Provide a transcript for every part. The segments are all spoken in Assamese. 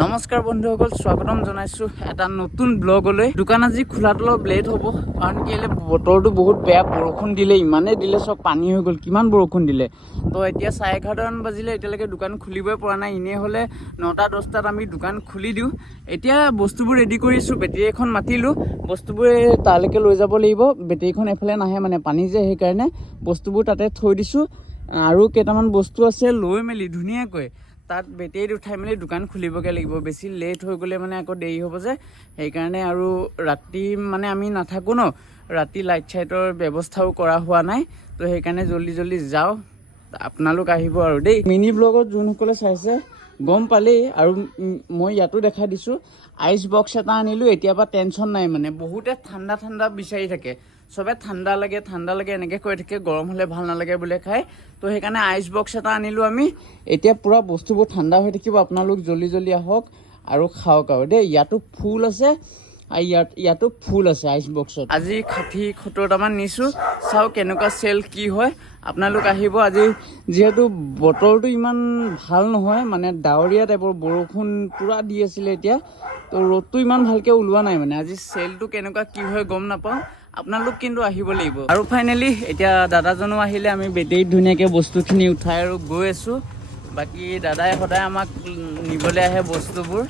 নমস্কাৰ বন্ধুসকল, স্বাগতম জনাইছো এটা নতুন ব্লগলৈ। দোকান আজি খোলাত অলপ লেট হ'ব, কাৰণ কেলে বতৰটো বহুত বেয়া, বৰষুণ দিলে, ইমানেই দিলে চব পানী হৈ গ'ল, কিমান বৰষুণ দিলে। তো এতিয়া 11:30মান বাজিলে, এতিয়ালৈকে দোকান খুলিবই পৰা নাই। এনেই হ'লে 9টা-10টাত আমি দোকান খুলি দিওঁ। এতিয়া বস্তুবোৰ ৰেডি কৰিছোঁ, বেটেৰী এখন মাতিলোঁ, বস্তুবোৰ তালৈকে লৈ যাব লাগিব। বেটেৰীখন এফালে নাহে, মানে পানী যে, সেইকাৰণে বস্তুবোৰ তাতে থৈ দিছোঁ। আৰু কেইটামান বস্তু আছে লৈ মেলি ধুনীয়াকৈ তাত বেটেৰীত উঠাই মেলি দোকান খুলিবগৈ লাগিব। বেছি লেট হৈ গ'লে মানে আকৌ দেৰি হ'ব যে, সেইকাৰণে। আৰু ৰাতি মানে আমি নাথাকোঁ ন, ৰাতি লাইট চাইটৰ ব্যৱস্থাও কৰা হোৱা নাই, তো সেইকাৰণে জল্দি যাওঁ। আপোনালোক আহিব আৰু দেই। মিনি ব্লগত যোনসকলে চাইছে গম পালেই। আৰু মই ইয়াতো দেখা দিছোঁ, আইচ বক্স এটা আনিলোঁ। এতিয়াৰ পৰা টেনশ্যন নাই, মানে বহুতে ঠাণ্ডা বিচাৰি থাকে, চবে ঠাণ্ডা লাগে এনেকৈ কৈ থাকে, গৰম হ'লে ভাল নালাগে বোলে খায়। তো সেইকাৰণে আইচ বক্স এটা আনিলোঁ আমি। এতিয়া পূৰা বস্তুবোৰ ঠাণ্ডা হৈ থাকিব, আপোনালোক জল্দি আহক আৰু খাওক আৰু দেই। ইয়াতো ফুল আছে, আৰু ইয়াতো ফুল আছে আইচ বক্সত। আজি 60-70টামান নিছোঁ, চাওক কেনেকুৱা চেল কি হয়। আপোনালোক আহিব। আজি যিহেতু বতৰটো ইমান ভাল নহয়, মানে ডাৱৰীয়া টাইপৰ, বৰষুণ পূৰা দি আছিলে এতিয়া, তো ৰ'দটো ইমান ভালকৈ ওলোৱা নাই। মানে আজি চেলটো কেনেকুৱা কি হয় গম নাপাওঁ, আপোনালোক কিন্তু আহিব লাগিব। আৰু ফাইনেলি এতিয়া দাদাজনো আহিলে, আমি বেটেৰীত ধুনীয়াকৈ বস্তুখিনি উঠাই আৰু গৈ আছোঁ। বাকী দাদাই সদায় আমাক নিবলৈ আহে বস্তুবোৰ,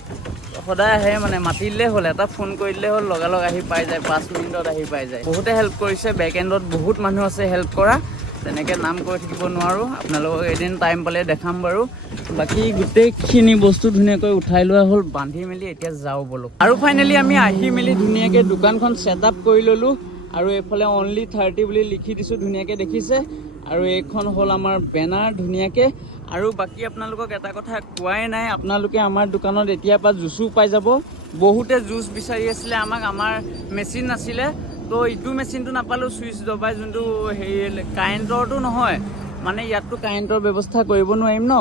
সদায় আহে, মানে মাতি দিলেই হ'ল, এটা ফোন কৰি দিলেই হ'ল, লগালগ আহি পাই যায়, 5 মিনিটত আহি পাই যায়। বহুতে হেল্প কৰিছে, বেক এণ্ডত বহুত মানুহ আছে হেল্প কৰা, তেনেকৈ নাম কৈ থাকিব নোৱাৰোঁ। আপোনালোকক এদিন টাইম পালে দেখাম বাৰু। বাকী গোটেইখিনি বস্তু ধুনীয়াকৈ উঠাই লোৱা হ'ল, বান্ধি মেলি এতিয়া যাওঁ বলক। আৰু ফাইনেলি আমি আহি মেলি ধুনীয়াকৈ দোকানখন ছেট আপ কৰি ল'লোঁ। আৰু এইফালে only 30 বুলি লিখি দিছোঁ, ধুনীয়াকৈ দেখিছে। আৰু এইখন হ'ল আমাৰ বেনাৰ, ধুনীয়াকৈ। আৰু বাকী আপোনালোকক এটা কথা কোৱাই নাই, আপোনালোকে আমাৰ দোকানত এতিয়াৰ পৰা জুচো পাই যাব। বহুতে জুচ বিচাৰি আছিলে আমাক, আমাৰ মেচিন নাছিলে, তো ইটো মেচিনটো নাপালোঁ, চুইচ দবাই যোনটো হেৰি কাৰেণ্টৰটো নহয়, মানে ইয়াততো কাৰেণ্টৰ ব্যৱস্থা কৰিব নোৱাৰিম ন।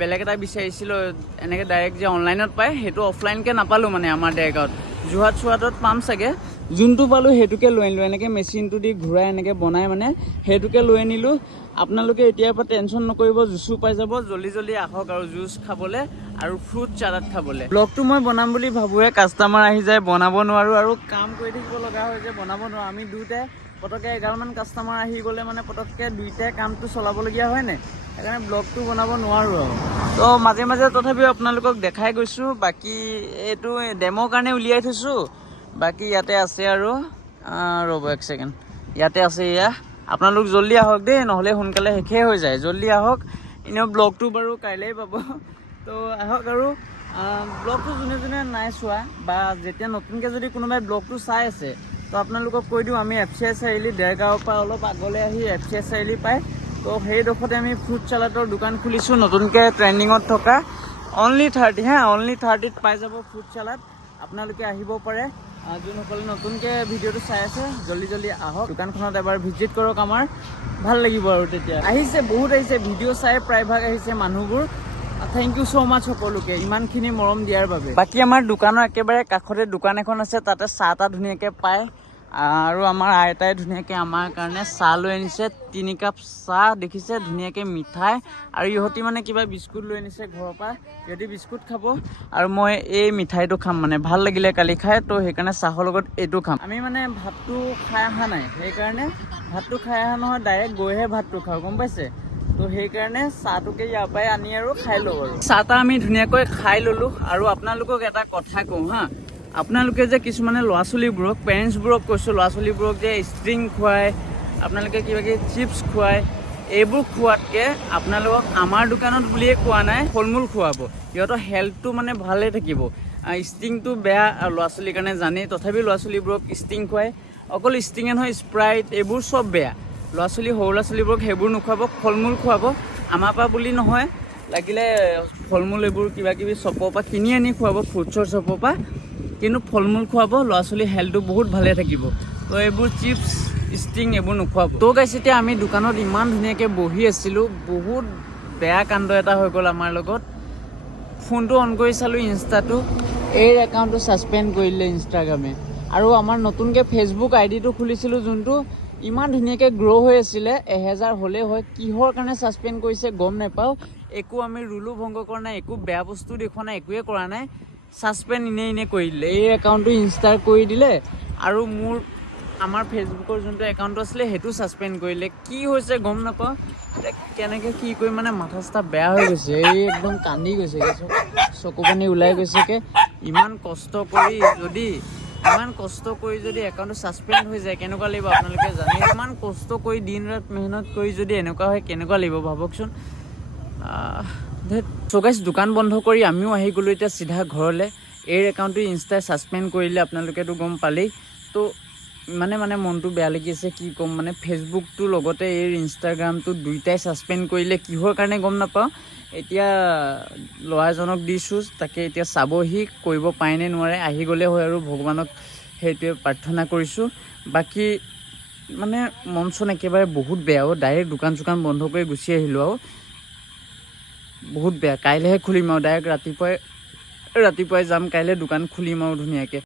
বেলেগ এটা বিচাৰিছিলোঁ, এনেকৈ ডাইৰেক্ট যে অনলাইনত পায়, সেইটো অফলাইনকৈ নাপালোঁ। মানে আমাৰ ডেৰগাঁৱত যোৰহাটত পাম চাগে, যোনটো পালোঁ সেইটোকে লৈ আনিলোঁ। এনেকৈ মেচিনটো দি ঘূৰাই এনেকৈ বনাই, মানে সেইটোকে লৈ আনিলোঁ। আপোনালোকে এতিয়াৰ পৰা টেনশ্যন নকৰিব, জুচো পাই যাব। জল্দি আহক আৰু জুচ খাবলৈ আৰু ফ্ৰুট চালাড খাবলৈ। ব্লগটো মই বনাম বুলি ভাবোঁহে, কাষ্টমাৰ আহি যায়, বনাব নোৱাৰোঁ, আৰু কাম কৰি থাকিব লগা হয় যে, বনাব নোৱাৰোঁ। আমি দুয়োটাই পটককৈ 11মান কাষ্টমাৰ আহি গ'লে মানে পটককৈ দুয়োটাই কামটো চলাবলগীয়া হয় নাই, সেইকাৰণে ব্লগটো বনাব নোৱাৰোঁ আৰু। তো মাজে তথাপিও আপোনালোকক দেখাই গৈছোঁ। বাকী এইটো ডেমৰ কাৰণে উলিয়াই থৈছোঁ। বাকী ইয়াতে আছে আৰু ৰ'ব এক ছেকেণ্ড, ইয়াতে আছে এয়া। আপোনালোক জল্দি আহক দেই, নহ'লে সোনকালে শেষেই হৈ যায়। জল্দি আহক। এনেও ব্লগটো বাৰু কাইলৈ পাব, তো আহক। আৰু ব্লগটো যোনে নাই চোৱা, বা যেতিয়া নতুনকৈ যদি কোনোবাই ব্লগটো চাই আছে, তো আপোনালোকক কৈ দিওঁ, আমি FCI চাৰিআলি, ডেৰগাঁৱৰ পৰা অলপ আগলৈ আহি FCI চাৰিআলি পায়, তো সেইডোখৰতে আমি ফ্ৰুট চালাডৰ দোকান খুলিছোঁ, নতুনকৈ ট্ৰেণ্ডিঙত থকা। only 30 only 30ত পাই যাব ফ্ৰুট চালাড। আপোনালোকে আহিব পাৰে, যোনসকলে নতুনকৈ ভিডিঅ'টো চাই আছে, জল্দি আহক দোকানখনত এবাৰ ভিজিট কৰক। আমাৰ ভাল লাগিব আৰু তেতিয়া। আহিছে, বহুত আহিছে, ভিডিঅ' চাই প্ৰায়ভাগ আহিছে মানুহবোৰ। থেংক ইউ ছ' মাছ সকলোকে ইমানখিনি মৰম দিয়াৰ বাবে। বাকী আমাৰ দোকানৰ একেবাৰে কাষতে দোকান এখন আছে, তাতে চাহ তাহ ধুনীয়াকৈ পায়। আৰু আমাৰ আইতাই ধুনীয়াকৈ আমাৰ কাৰণে চাহ লৈ আনিছে, 3 কাপ চাহ দেখিছে, ধুনীয়াকৈ মিঠাই। আৰু ইহঁতি মানে কিবা বিস্কুট লৈ আনিছে ঘৰৰ পৰা, ইহঁতি বিস্কুট খাব, আৰু মই এই মিঠাইটো খাম। মানে ভাল লাগিলে কালি খাই, তো সেইকাৰণে চাহৰ লগত এইটো খাম। আমি মানে ভাতটো খাই অহা নাই, সেইকাৰণে ভাতটো খাই অহা নহয়, ডাইৰেক্ট গৈহে ভাতটো খাওঁ, গম পাইছে। তো সেইকাৰণে চাহটোকে ইয়াৰ পৰাই আনি আৰু খাই লওঁ। আৰু চাহ তাহ আমি ধুনীয়াকৈ খাই ল'লোঁ। আৰু আপোনালোকক এটা কথা কওঁ হা, আপোনালোকে যে কিছুমানে ল'ৰা ছোৱালীবোৰক, পেৰেণ্টছবোৰক কৈছোঁ, ল'ৰা ছোৱালীবোৰক যে ষ্ট্ৰিং খুৱায়, আপোনালোকে কিবা চিপছ খুৱায়, এইবোৰ খোৱাতকৈ আপোনালোকক আমাৰ দোকানত বুলিয়ে কোৱা নাই, ফল মূল খুৱাব। সিহঁতৰ হেল্থটো মানে ভালে থাকিব। ষ্টিংটো বেয়া ল'ৰা ছোৱালীৰ কাৰণে জানেই, তথাপিও ল'ৰা ছোৱালীবোৰক ষ্টিং খুৱায়। অকল ষ্টিঙে নহয়, স্প্ৰাইট, এইবোৰ চব বেয়া। সৰু ল'ৰা ছোৱালীবোৰক সেইবোৰ নোখোৱাব, ফল মূল খুৱাব। আমাৰ পৰা বুলি নহয়, লাগিলে ফল মূল এইবোৰ কিবা কিবি শ্বপৰ পৰা কিনি আনি খুৱাব, ফ্ৰুটছৰ শ্বপৰ পৰা, কিন্তু ফল মূল খুৱাব। ল'ৰা ছোৱালীৰ হেল্থটো বহুত ভালে থাকিব। তো এইবোৰ চিপছ, ষ্টিং এইবোৰ নোখোৱাব। তো গাইছ, এতিয়া আমি দোকানত ইমান ধুনীয়াকৈ বহি আছিলোঁ, বহুত বেয়া কাণ্ড এটা হৈ গ'ল আমাৰ লগত। ফোনটো অন কৰি চালোঁ, ইনষ্টাটো, এই একাউণ্টটো ছাছপেণ্ড কৰি দিলে ইনষ্টাগ্ৰামে। আৰু আমাৰ নতুনকৈ ফেচবুক আইডিটো খুলিছিলোঁ যোনটো, ইমান ধুনীয়াকৈ গ্ৰ' হৈ আছিলে 1000 হ'লেই হয় কিহৰ কাৰণে ছাছপেণ্ড কৰিছে গম নাপাওঁ একো আমি ৰুলো ভংগ কৰা নাই একো বেয়া বস্তু দেখুওৱা নাই একোৱে কৰা নাই ছাছপেণ্ড এনেই কৰি দিলে এই একাউণ্টটো ইনষ্টাৰ কৰি দিলে আৰু আমাৰ ফেচবুকৰ যোনটো একাউণ্ট আছিলে সেইটো ছাছপেণ্ড কৰিলে কি হৈছে গম নাপাওঁ এতিয়া কেনেকৈ কি কৰি মানে মাথা চাথা বেয়া হৈ গৈছে এই একদম কান্দি গৈছেগৈ চকু পানী ওলাই গৈছেগৈ ইমান কষ্ট কৰি যদি একাউণ্টটো ছাছপেণ্ড হৈ যায় কেনেকুৱা লাগিব আপোনালোকে জানে ইমান কষ্ট কৰি দিন ৰাত মেহনত কৰি যদি এনেকুৱা হয় কেনেকুৱা লাগিব ভাবকচোন চ' গাইছ দোকান বন্ধ কৰি আমিও আহি গ'লোঁ এতিয়া চিধা ঘৰলৈ এই একাউণ্টটো ইনষ্টাই ছাছপেণ্ড কৰিলে আপোনালোকেতো গম পালেই তো মানে মনটো বেয়া লাগি আছে কি ক'ম মানে ফেচবুকটো লগতে এই ইনষ্টাগ্ৰামটো দুইটাই ছাছপেণ্ড কৰিলে কিহৰ কাৰণে গম নাপাওঁ এতিয়া ল'ৰাজনক দিছোঁ তাকে এতিয়া চাবহি কৰিব পাৰেনে নোৱাৰে আহি গ'লে হয় আৰু ভগৱানক সেইটোৱে প্ৰাৰ্থনা কৰিছোঁ বাকী মানে মন চন একেবাৰে বহুত বেয়া ডাইৰেক্ট দোকান চোকান বন্ধ কৰি গুচি আহিলোঁ আৰু বহুত বেয়া কাইলৈহে খুলিম আৰু ডাইৰেক্ট ৰাতিপুৱাই যাম কাইলৈ দোকান খুলিম আৰু ধুনীয়াকৈ